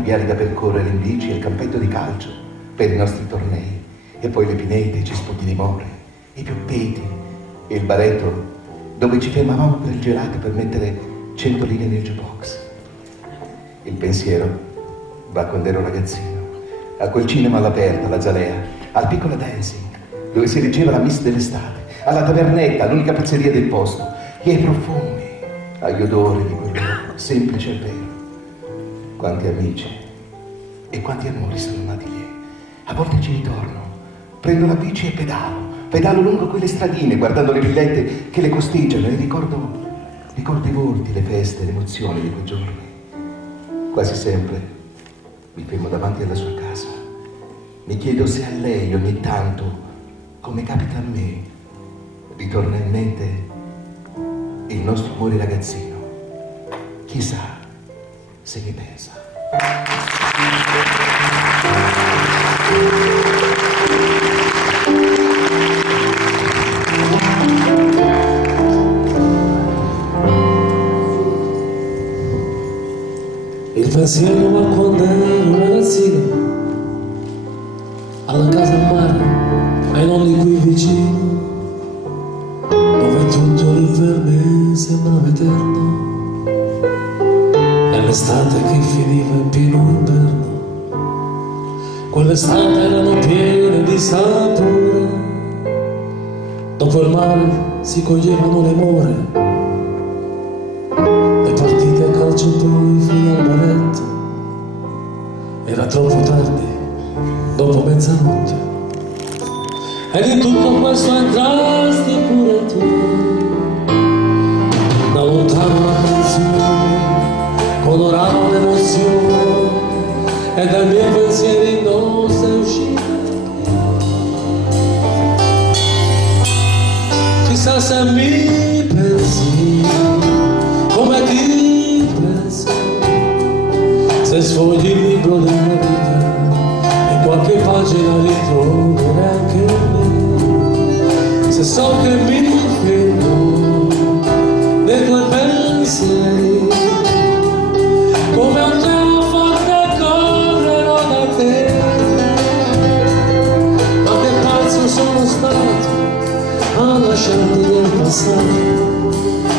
viali da percorrere in bici e il campetto di calcio per i nostri tornei, e poi le pinete, i cespugli di more, i piuppeti e il baretto dove ci fermavamo per il gelato per mettere 100 lire nel jukebox. Il pensiero va a quando ero ragazzino, a quel cinema all'aperto, alla Zalea, al piccolo dancing, dove si leggeva la miss dell'estate, alla tavernetta, l'unica pizzeria del posto, e ai profumi, agli odori di quel semplice e vero. Quanti amici e quanti amori sono nati lì. A volte ci ritorno, prendo la bici e pedalo lungo quelle stradine, guardando le villette che le costeggiano, e ricordo i volti, le feste, le emozioni di quei giorni. Quasi sempre mi fermo davanti alla sua casa. Mi chiedo se a lei ogni tanto, come capita a me, ritorna in mente il nostro amore ragazzino. Chissà se mi pensa. Il pensiero va quando ero ragazzino, alla casa al mare, ai nonni qui vicino, dove tutto lì per me sembrava eterno, e l'estate che finiva in pieno inverno. Quell'estate erano piene di sapore, dopo il mare si coglievano le more, le partite a calcio poi fino al baretto. Era troppo tardi, dopo mezzanotte, ed in tutto questo entrasti pure tu. Da lontano la canzone colorava l'emozione, e dai miei pensieri non sei uscita. Chissà se mi pensi come ti penso, se sfogli il libro della vita, in qualche pagina ritroverai anche me. Se so che mi fermo nei tuoi pensieri, come un treno forte correrò da te. Ma che pazzo sono stato a lasciarti nel passato,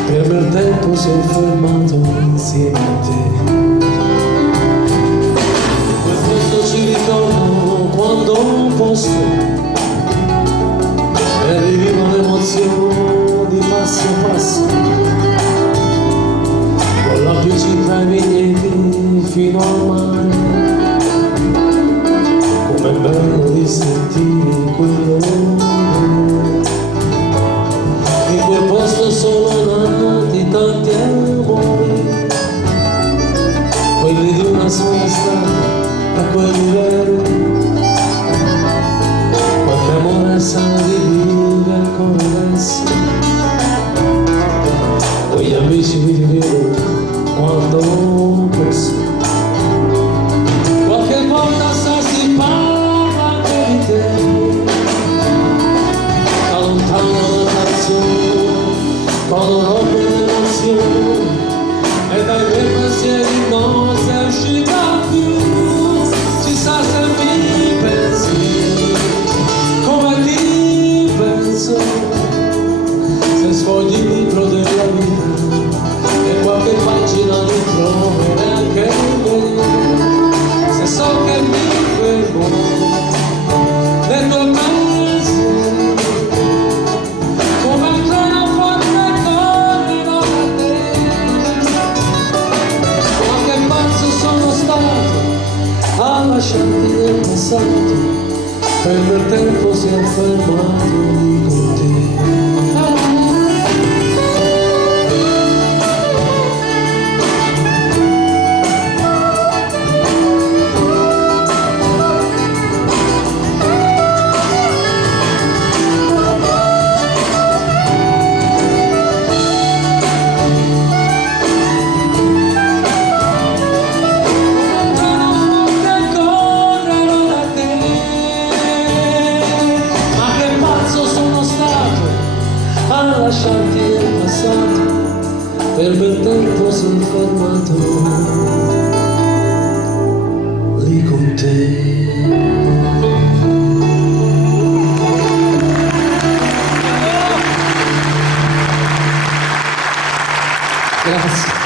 per il tempo si è fermato insieme a te. In quel posto ci ritorno quando posso, e rivivo l'emozione di passo passo, con la bici tra i vigneti fino al mare. Com'è bello di sentire quell'odore. In quel posto sono nati tanti amori, quelli di una sola estate e quelli veri. Qualche amore sa di vivere ancora adesso, con gli amici mi rivedo quando posso. Qualche volta sa si parla anche di te, da lontano la canzone colorò quell'emozione, e dai miei pensieri non sei uscita più. Chissà se mi pensi come ti penso, se sfogli il libro della vita, e qualche pagina ritroverai anche me. Se so che mi fermo nei tuoi pensieri, come un treno forte correrò da te. Ma che pazzo sono stato a lasciarti nel passato, per il tempo si è fermato lì con te. Sono te. Grazie.